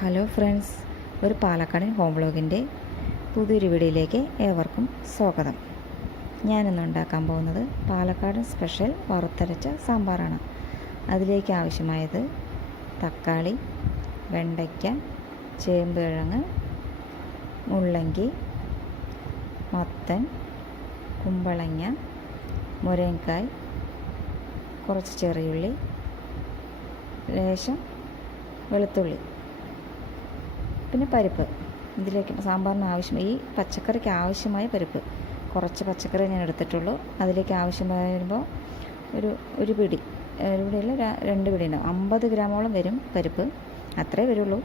Hello friends, ഒരു പാലക്കാടൻ home വ്ളോഗിൻ്റെ പുതിയൊരു വീഡിയോയിലേക്ക് ഏവർക്കും സ്വാഗതം. ഞാനിന്ന് ഉണ്ടാക്കാൻ പോകുന്നത് പാലക്കാടൻ സ്പെഷ്യൽ വറുത്തരച്ച സാമ്പാറാണ്. അതിലേക്ക് ആവശ്യമായത് തക്കാളി, വെണ്ടയ്ക്ക, ചേമ്പ് കിഴങ്ങ്, മുള്ളങ്കി, മത്തൻ, കുമ്പളങ്ങ, മുരിങ്ങക്കായ്, കുറച്ച് ചെറിയുള്ളി, ലേശം വെളുത്തുള്ളി, പിന്നെ പരിപ്പ്. ഇതിലേക്ക് സാമ്പാറിന് ഈ പച്ചക്കറിക്ക് ആവശ്യമായ പരിപ്പ്, കുറച്ച് പച്ചക്കറി ഞാൻ എടുത്തിട്ടുള്ളൂ. അതിലേക്ക് ആവശ്യമായ വരുമ്പോൾ ഒരു പിടിയല്ല 2 പിടി ഉണ്ടാവും. 50 ഗ്രാമോളം വരും പരിപ്പ്, അത്രേ വരുള്ളൂ.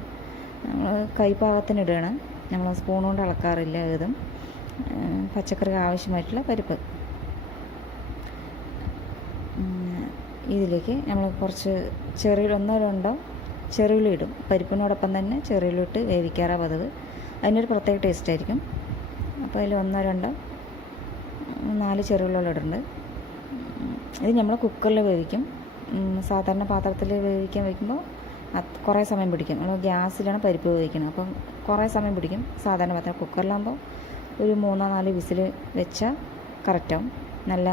നമ്മൾ കൈപ്പാകത്തിന് ഇടുകയാണ്, നമ്മൾ സ്പൂൺ കൊണ്ട് അളക്കാറില്ല. ഇതും പച്ചക്കറിക്ക് ആവശ്യമായിട്ടുള്ള പരിപ്പ്. ഇതിലേക്ക് നമ്മൾ കുറച്ച് ഒന്നോ രണ്ടോ ചെറുള്ളി ഇടും. പരിപ്പിനോടൊപ്പം തന്നെ ചെറുള്ളി ഇട്ട് വേവിക്കാറാണ് പതിവ്. അതിനൊരു പ്രത്യേക ടേസ്റ്റ് ആയിരിക്കും. അപ്പോൾ അതിൽ 1, 2, 4 ചെറുള്ളികൾ ഇടുന്നുണ്ട്. ഇത് നമ്മൾ കുക്കറിൽ വേവിക്കും. സാധാരണ പാത്രത്തിൽ വയ്ക്കുമ്പോൾ കുറേ സമയം പിടിക്കും. നമ്മൾ ഗ്യാസിലാണ് പരിപ്പ് വേവിക്കുന്നത്, അപ്പം കുറേ സമയം പിടിക്കും. സാധാരണ പാത്രം കുക്കറിലാകുമ്പോൾ ഒരു 3-4 വിസിൽ വെച്ചാൽ കറക്റ്റാവും. നല്ല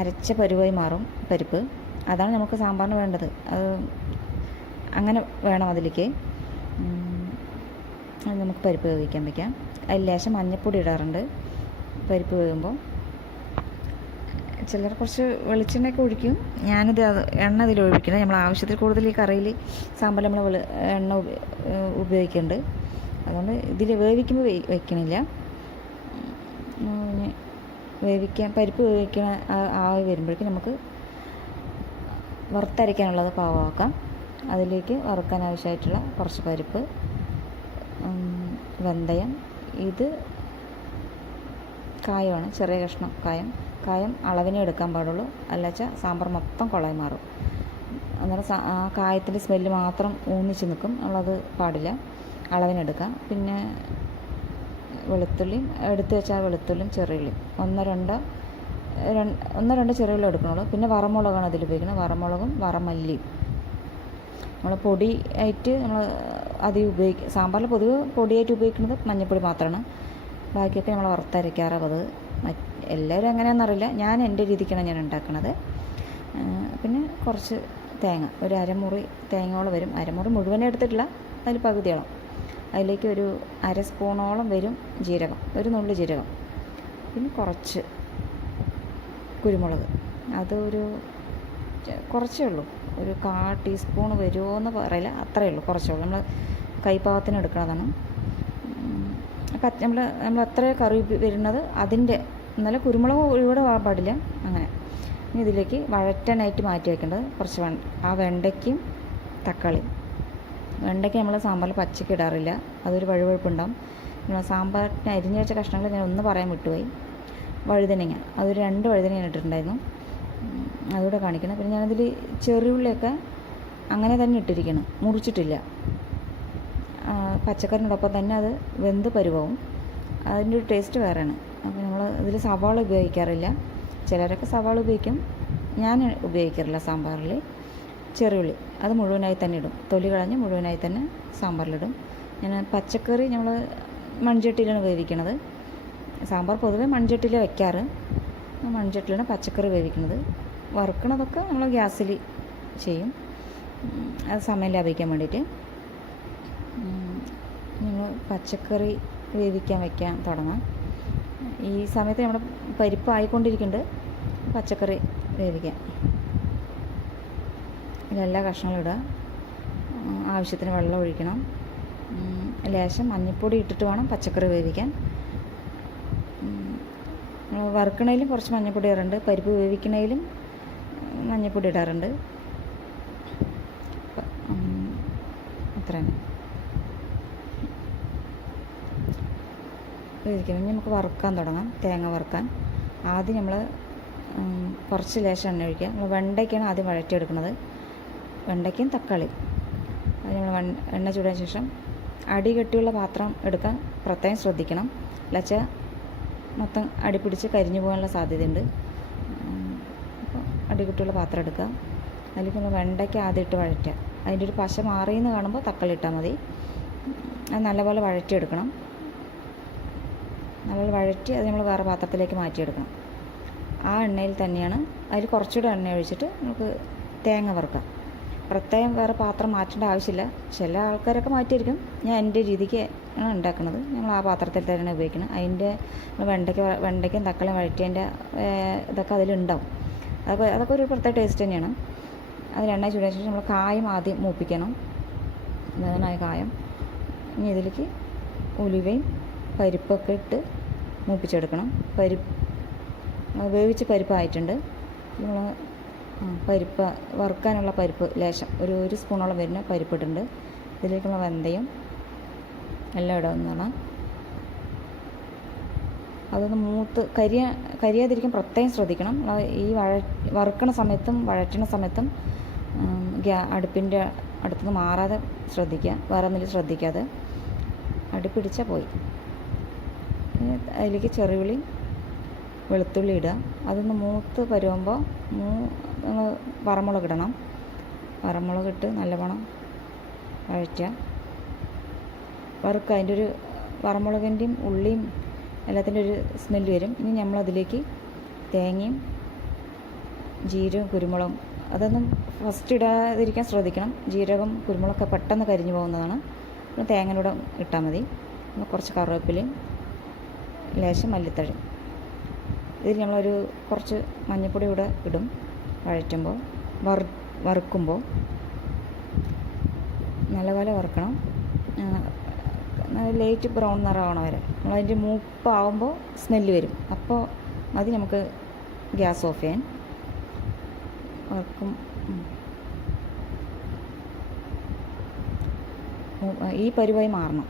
അരച്ച പരുവായി മാറും പരിപ്പ്. അതാണ് നമുക്ക് സാമ്പാറിന് വേണ്ടത്. അത് അങ്ങനെ വേണം. അതിലേക്ക് അത് നമുക്ക് പരിപ്പ് വേവിക്കാൻ വയ്ക്കാം. അതിൽ ലേശം മഞ്ഞൾപ്പൊടി ഇടാറുണ്ട് പരിപ്പ് വേകുമ്പോൾ. ചിലർ കുറച്ച് വെളിച്ചെണ്ണയൊക്കെ ഒഴിക്കും. ഞാനിത് എണ്ണ ഇതിൽ ഒഴിക്കുന്നത്. നമ്മൾ ആവശ്യത്തിൽ കൂടുതൽ ഈ കറിയിൽ സാമ്പാറിൽ നമ്മൾ എണ്ണ ഉപയോഗിക്കുന്നുണ്ട്. അതുകൊണ്ട് ഇതിൽ വേവിക്കുമ്പോൾ വയ്ക്കണില്ല. പരിപ്പ് വേവിക്കണ ആയി വരുമ്പോഴേക്കും നമുക്ക് വറുത്തരയ്ക്കാനുള്ളത് പാകമാക്കാം. അതിലേക്ക് വറുക്കാൻ ആവശ്യമായിട്ടുള്ള കുറച്ച് പരിപ്പ്, വെന്തയം. ഇത് കായമാണ്, ചെറിയ കഷ്ണം കായം അളവിനെ എടുക്കാൻ പാടുള്ളൂ. അല്ലാച്ചാൽ സാമ്പാർ മൊത്തം കുളമായി മാറും. അന്നേരം ആ കായത്തിൻ്റെ സ്മെല്ല് മാത്രം ഊന്നിച്ച് നിൽക്കും. നമ്മളത് പാടില്ല, അളവിനെടുക്കാം. പിന്നെ വെളുത്തുള്ളിയും എടുത്ത് വെച്ചാൽ വെളുത്തുള്ളിയും ചെറിയുള്ളിയും 1-2 ചെറിയുള്ളി എടുക്കണുള്ളൂ. പിന്നെ വറമുളകാണ് അതിൽ ഉപയോഗിക്കുന്നത്. വറമുളകും വറമല്ലിയും. നമ്മൾ പൊടിയായിട്ട് സാമ്പാറിൽ പൊതുവെ പൊടിയായിട്ട് ഉപയോഗിക്കുന്നത് മഞ്ഞൾപ്പൊടി മാത്രമാണ്. ബാക്കിയൊക്കെ നമ്മൾ വറുത്തരയ്ക്കാറാണ് അത്. എല്ലാവരും എങ്ങനെയാണെന്നറിയില്ല. ഞാൻ എൻ്റെ രീതിക്കാണ് ഞാൻ ഉണ്ടാക്കുന്നത്. പിന്നെ കുറച്ച് തേങ്ങ, ഒരു അരമുറി തേങ്ങയോളം വരും. അരമുറി മുഴുവനെ എടുത്തിട്ടില്ല, അതിൽ പകുതിയോളം. അതിലേക്ക് ഒരു 1/2 സ്പൂണോളം വരും ജീരകം, ഒരു നുള്ളി ജീരകം. പിന്നെ കുറച്ച് കുരുമുളക്, കുറച്ചേ ഉള്ളൂ. ഒരു 1/4 ടീസ്പൂൺ വരുമോ എന്ന് പറയില്ല, അത്രയേ ഉള്ളൂ. കുറച്ചേ ഉള്ളൂ. നമ്മൾ കൈപ്പാകത്തിന് എടുക്കുന്നതാണ്. നമ്മൾ എത്ര കറി വരുന്നത് അതിൻ്റെ, എന്നാലും കുരുമുളക് ഇവിടെ പാടില്ല. അങ്ങനെ ഇനി ഇതിലേക്ക് വഴറ്റാനായിട്ട് മാറ്റി വയ്ക്കേണ്ടത് കുറച്ച് ആ വെണ്ടയ്ക്കും തക്കാളിയും. വെണ്ടയ്ക്ക് നമ്മൾ സാമ്പാറിൽ പച്ചക്ക് ഇടാറില്ല, അതൊരു വഴുവഴുപ്പുണ്ടാവും. സാമ്പാറിന് അരിഞ്ഞു വെച്ച കഷ്ണങ്ങൾ ഞാൻ ഒന്ന് പറയാൻ വിട്ടുപോയി. വഴുതനങ്ങ, അതൊരു 2 വഴുതനങ്ങ ഇട്ടിട്ടുണ്ടായിരുന്നു, അതുകൂടെ കാണിക്കണം. പിന്നെ ഞാനതിൽ ചെറിയുള്ളിയൊക്കെ അങ്ങനെ തന്നെ ഇട്ടിരിക്കണം, മുറിച്ചിട്ടില്ല. പച്ചക്കറിനോടൊപ്പം തന്നെ അത് വെന്ത് പരുവാവും. അതിൻ്റെ ഒരു ടേസ്റ്റ് വേറെയാണ്. അപ്പോൾ നമ്മൾ ഇതിൽ സവാള ഉപയോഗിക്കാറില്ല. ചിലരൊക്കെ സവാള ഉപയോഗിക്കും, ഞാൻ ഉപയോഗിക്കാറില്ല സാമ്പാറിൽ. ചെറിയുള്ളി അത് മുഴുവനായി തന്നെ ഇടും, തൊലി കളഞ്ഞ് മുഴുവനായി തന്നെ സാമ്പാറിലിടും. പച്ചക്കറി നമ്മൾ മൺചട്ടിയിലാണ് വേവിക്കണത്. സാമ്പാർ പൊതുവെ മൺചട്ടിയിലാണ് വയ്ക്കാറ്. മൺചട്ടിയിലാണ് പച്ചക്കറി വേവിക്കുന്നത്. വറുക്കണതൊക്കെ നമ്മൾ ഗ്യാസിൽ ചെയ്യും, അത് സമയം ലാഭിക്കാൻ വേണ്ടിയിട്ട്. നമ്മൾ പച്ചക്കറി വയ്ക്കാൻ തുടങ്ങാം. ഈ സമയത്ത് നമ്മുടെ പരിപ്പ് ആയിക്കൊണ്ടിരിക്കുന്നുണ്ട്. പച്ചക്കറി വേവിക്കാം. ഇതിലെല്ലാ കഷ്ണങ്ങളും ഇടുക. ആവശ്യത്തിന് വെള്ളം ഒഴിക്കണം. ലേശം മഞ്ഞൾപ്പൊടി ഇട്ടിട്ട് വേണം പച്ചക്കറി വേവിക്കാൻ. വറുക്കണതിലും കുറച്ച് മഞ്ഞൾപ്പൊടി ഇടാറുണ്ട്, പരിപ്പ് വേവിക്കണതിലും മഞ്ഞൾപ്പൊടി ഇടാറുണ്ട്. അത്ര തന്നെ വേവിക്കണം. ഇനി നമുക്ക് വറുക്കാൻ തുടങ്ങാം. തേങ്ങ വറുക്കാൻ ആദ്യം നമ്മൾ കുറച്ച് ലേശം എണ്ണ ഒഴിക്കുക. നമ്മൾ വെണ്ടയ്ക്കാണ് ആദ്യം വഴറ്റിയെടുക്കുന്നത്, വെണ്ടയ്ക്കും തക്കാളി. അത് നമ്മൾ എണ്ണ ചൂടാൻ ശേഷം അടി കെട്ടിയുള്ള പാത്രം എടുക്കാൻ പ്രത്യേകം ശ്രദ്ധിക്കണം. അല്ലച്ചാൽ മൊത്തം അടിപിടിച്ച് കരിഞ്ഞു പോകാനുള്ള സാധ്യതയുണ്ട്. അപ്പോൾ അടികുട്ടിയുള്ള പാത്രം എടുക്കുക. അതിലേക്ക് നമ്മൾ വെണ്ടയ്ക്ക ആദ്യം ഇട്ട് വഴറ്റുക. അതിൻ്റെ ഒരു പശ മാറിയെന്ന് കാണുമ്പോൾ തക്കാളി ഇട്ടാൽ മതി. അത് നല്ലപോലെ വഴറ്റിയെടുക്കണം. നല്ലപോലെ വഴറ്റി അത് നമ്മൾ വേറെ പാത്രത്തിലേക്ക് മാറ്റിയെടുക്കണം. ആ എണ്ണയിൽ തന്നെയാണ് അതിൽ കുറച്ചുകൂടെ എണ്ണ ഒഴിച്ചിട്ട് നമുക്ക് തേങ്ങ വറുക്കാം. പ്രത്യേകം വേറെ പാത്രം മാറ്റേണ്ട ആവശ്യമില്ല. ചില ആൾക്കാരൊക്കെ മാറ്റിയിരിക്കും. ഞാൻ എൻ്റെ രീതിക്ക് ആണ് ഉണ്ടാക്കുന്നത്. ഞങ്ങൾ ആ പാത്രത്തിൽ തന്നെയാണ് ഉപയോഗിക്കുന്നത്. അതിൻ്റെ വെണ്ടയ്ക്കും തക്കാളിയും വഴറ്റിയതിൻ്റെ ഇതൊക്കെ അതിലുണ്ടാവും. അതൊക്കെ ഒരു പ്രത്യേക ടേസ്റ്റ് തന്നെയാണ്. അതിൽ എണ്ണ ചൂടാച്ചിട്ട് നമ്മൾ കായം ആദ്യം മൂപ്പിക്കണം. വേദനായ കായം. ഇനി ഇതിലേക്ക് ഉലുവയും പരിപ്പൊക്കെ ഇട്ട് മൂപ്പിച്ചെടുക്കണം. വേവിച്ച പരിപ്പായിട്ടുണ്ട്. നമ്മൾ പരിപ്പ് വറുക്കാനുള്ള പരിപ്പ് ലേശം ഒരു സ്പൂണോളം വരുന്ന പരിപ്പിട്ടുണ്ട്. ഇതിലേക്കുള്ള വെന്തയും എല്ലാം ഇടുന്നതാണ്. അതൊന്ന് മൂത്ത് കരിയാതിരിക്കാൻ പ്രത്യേകം ശ്രദ്ധിക്കണം. ഈ വറുക്കണ സമയത്തും വഴറ്റണ സമയത്തും അടുപ്പിൻ്റെ അടുത്തുനിന്ന് മാറാതെ ശ്രദ്ധിക്കുക. വേറെ ഒന്നിലും ശ്രദ്ധിക്കാതെ അടുപ്പിടിച്ചാൽ പോയി. അതിലേക്ക് ചെറിയുള്ളി വെളുത്തുള്ളി ഇടുക. അതൊന്ന് മൂത്ത് വരുമ്പോൾ വറമുളക് ഇടണം. വറമുളക് ഇട്ട് നല്ലവണ്ണം വഴറ്റുക, വറുക്കുക. അതിൻ്റെ ഒരു വറമുളകിൻ്റെയും ഉള്ളിയും എല്ലാത്തിൻ്റെ ഒരു സ്മെല്ല് വരും. ഇനി നമ്മളതിലേക്ക് തേങ്ങയും ജീരകവും കുരുമുളകും അതൊന്നും ഫസ്റ്റ് ഇടാതിരിക്കാൻ ശ്രദ്ധിക്കണം. ജീരകം കുരുമുളകൊക്കെ പെട്ടെന്ന് കരിഞ്ഞു പോകുന്നതാണ്. പിന്നെ തേങ്ങയുടെ ഇട്ടാൽ മതി. പിന്നെ കുറച്ച് കറിവേപ്പിലയും ലേശം മല്ലിത്തഴയും. ഇതിൽ നമ്മളൊരു കുറച്ച് മഞ്ഞൾപ്പൊടി കൂടെ ഇടും. വഴറ്റുമ്പോൾ വറുക്കുമ്പോൾ നല്ലപോലെ വറുക്കണം. ലൈറ്റ് ബ്രൗൺ നിറമാവണ വരെ. നമ്മളതിൻ്റെ മൂപ്പാവുമ്പോൾ സ്മെല്ല് വരും. അപ്പോൾ മതി നമുക്ക് ഗ്യാസ് ഓഫ് ചെയ്യാൻ. വറുക്കും. ഈ പരുവായി മാറണം.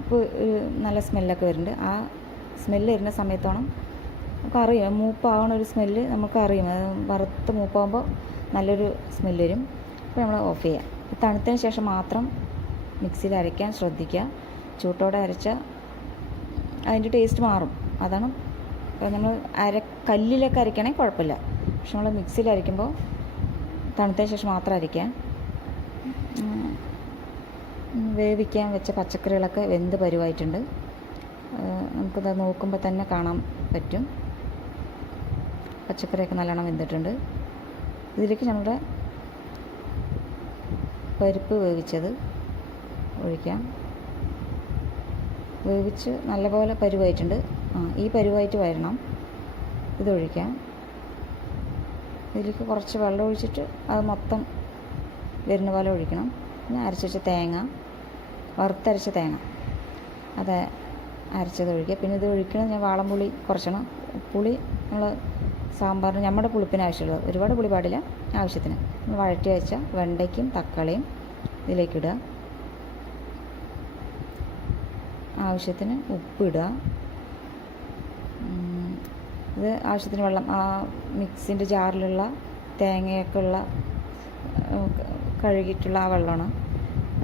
ഇപ്പോൾ ഒരു നല്ല സ്മെല്ലൊക്കെ വരുന്നുണ്ട്. ആ സ്മെല്ല് വരുന്ന സമയത്തോണം നമുക്കറിയാം മൂപ്പാവണ ഒരു സ്മെല്ല് നമുക്കറിയാം. വറുത്ത് മൂപ്പാകുമ്പോൾ നല്ലൊരു സ്മെല്ല് വരും. അപ്പോൾ നമ്മൾ ഓഫ് ചെയ്യുക. തണുത്തതിന് ശേഷം മാത്രം മിക്സിയിൽ അരയ്ക്കാൻ ശ്രദ്ധിക്കുക. ചൂട്ടോടെ അരച്ചാൽ അതിൻ്റെ ടേസ്റ്റ് മാറും. അതാണ്. ഇപ്പോൾ നമ്മൾ കല്ലിലൊക്കെ അരയ്ക്കണമെങ്കിൽ കുഴപ്പമില്ല. പക്ഷെ നമ്മൾ മിക്സിയിൽ അരയ്ക്കുമ്പോൾ തണുത്തതിന് ശേഷം മാത്രം അരയ്ക്കാൻ. വേവിക്കാൻ വെച്ച പച്ചക്കറികളൊക്കെ വെന്ത് പരുവായിട്ടുണ്ട്. നമുക്കത് നോക്കുമ്പോൾ തന്നെ കാണാൻ പറ്റും. പച്ചക്കറിയൊക്കെ നല്ലോണം വെന്തിട്ടുണ്ട്. ഇതിലേക്ക് നമ്മുടെ പരിപ്പ് വേവിച്ചത് ഒഴിക്കാം. വേവിച്ച് നല്ലപോലെ പരുവായിട്ടുണ്ട്. ഈ പരുവായിട്ട് വരണം. ഇതൊഴിക്കാം. ഇതിലേക്ക് കുറച്ച് വെള്ളം ഒഴിച്ചിട്ട് അത് മൊത്തം വരുന്ന പോലെ ഒഴിക്കണം. പിന്നെ അരച്ച് വെച്ച തേങ്ങ, വറുത്തരച്ച തേങ്ങ അത് അരച്ചത് ഒഴിക്കുക. പിന്നെ ഇത് ഒഴിക്കണത് ഞാൻ വാളംപുളി കുറച്ചണം. പുളി നമ്മൾ സാമ്പാറിന് നമ്മുടെ പുളിപ്പിന് ആവശ്യമുള്ളത്, ഒരുപാട് പുളി പാടില്ല, ആവശ്യത്തിന്. നമ്മൾ വഴറ്റി വെച്ച വെണ്ടയ്ക്കും തക്കാളിയും ഇതിലേക്കിടുക. ആവശ്യത്തിന് ഉപ്പിടുക. ഇത് ആവശ്യത്തിന് വെള്ളം. ആ മിക്സിൻ്റെ ജാറിലുള്ള തേങ്ങയൊക്കെ ഉള്ള കഴുകിയിട്ടുള്ള ആ വെള്ളമാണ്.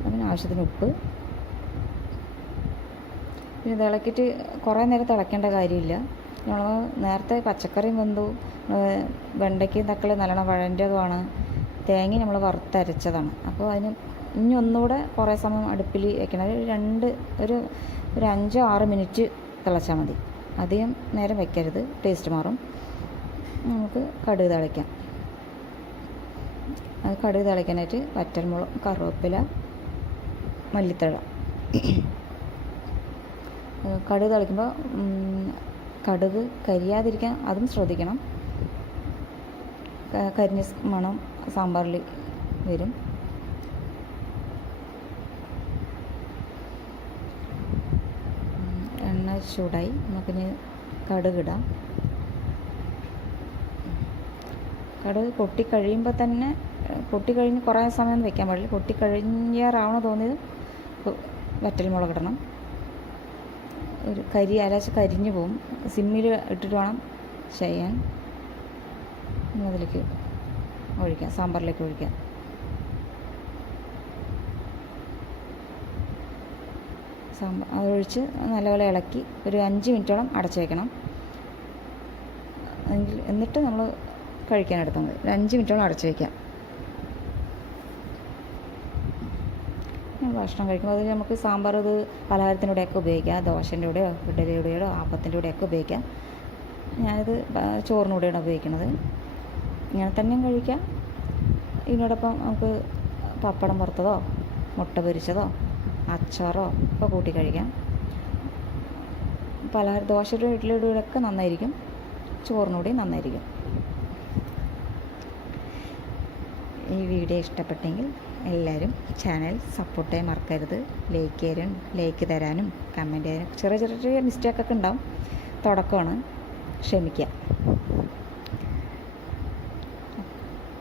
അതിന് ആവശ്യത്തിന് ഉപ്പ്. പിന്നെ തിളക്കിയിട്ട് കുറേ നേരം തിളയ്ക്കേണ്ട കാര്യമില്ല. നമ്മൾ നേരത്തെ പച്ചക്കറിയും വെന്തു, വെണ്ടയ്ക്കയും തക്കാളി നല്ലോണം വഴൻ്റെതുമാണ്, തേങ്ങ നമ്മൾ വറുത്തരച്ചതാണ്. അപ്പോൾ അതിന് ഇനി ഒന്നുകൂടെ കുറേ സമയം അടുപ്പിൽ വെക്കണം. ഒരു 5-6 മിനിറ്റ് തിളച്ചാൽ മതി. അധികം നേരം വയ്ക്കരുത്, ടേസ്റ്റ് മാറും. നമുക്ക് കടുക് തിളയ്ക്കാം. അത് കടുക് തിളയ്ക്കാനായിട്ട് വറ്റൽമുളക്, കറിവേപ്പില, മല്ലിത്തഴ. കടുക് തിളയ്ക്കുമ്പോൾ കടുക് കരിയാതിരിക്കാൻ അതും ശ്രദ്ധിക്കണം. കരിഞ്ഞ മണം സാമ്പാറിൽ വരും. എണ്ണ ചൂടായി. നമുക്കിനി കടുകിടാം. കടുക് പൊട്ടിക്കഴിയുമ്പോൾ തന്നെ, പൊട്ടിക്കഴിഞ്ഞ് കുറേ സമയം വെക്കാൻ പാടില്ല. പൊട്ടിക്കഴിഞ്ഞാറാവണ തോന്നിയത് വറ്റൽമുളക് ഇടണം. ഒരു അരച്ച് കരിഞ്ഞു പോവും. സിമ്മിൽ ഇട്ടിട്ട് വേണം ചെയ്യാൻ. അതിലേക്ക് ഒഴിക്കാം, സാമ്പാറിലേക്ക് ഒഴിക്കാം. അതൊഴിച്ച് നല്ലപോലെ ഇളക്കി ഒരു 5 മിനിറ്റോളം അടച്ചു വയ്ക്കണം. എന്നിട്ട് നമ്മൾ കഴിക്കാനെടുത്താൽ മതി. ഒരു 5 മിനിറ്റോളം അടച്ചു വയ്ക്കാം. ഭക്ഷണം കഴിക്കുമ്പോൾ അത് നമുക്ക് സാമ്പാർ ഇത് പലഹാരത്തിൻ്റെ കൂടെയൊക്കെ ഉപയോഗിക്കാം, ദോശൻ്റെ കൂടെയോ ഇഡ്ഡലിയുടെ കൂടെയോ ആപ്പത്തിൻ്റെ കൂടെയൊക്കെ ഉപയോഗിക്കാം. ഞാനിത് ചോറിൻ്റെ കൂടെയാണ് ഉപയോഗിക്കുന്നത്. ഇങ്ങനെ തന്നെയും കഴിക്കാം. ഇതിനോടൊപ്പം നമുക്ക് പപ്പടം വറുത്തതോ മുട്ട പൊരിച്ചതോ അച്ചാറോ ഒക്കെ കൂട്ടി കഴിക്കാം. പലഹാരം ദോശയുടെ ഇഡ്ഡലിയുടെ കൂടെയൊക്കെ നന്നായിരിക്കും, ചോറിനൂടെയും നന്നായിരിക്കും. ഈ വീഡിയോ ഇഷ്ടപ്പെട്ടെങ്കിൽ എല്ലാവരും ചാനൽ സപ്പോർട്ട് ചെയ്യാൻ മറക്കരുത്. ലൈക്ക് തരാനും കമൻറ്റ് ചെയ്യാനും ചെറിയ ചെറിയ മിസ്റ്റേക്കൊക്കെ ഉണ്ടാവും, തുടക്കമാണ്, ക്ഷമിക്കുക.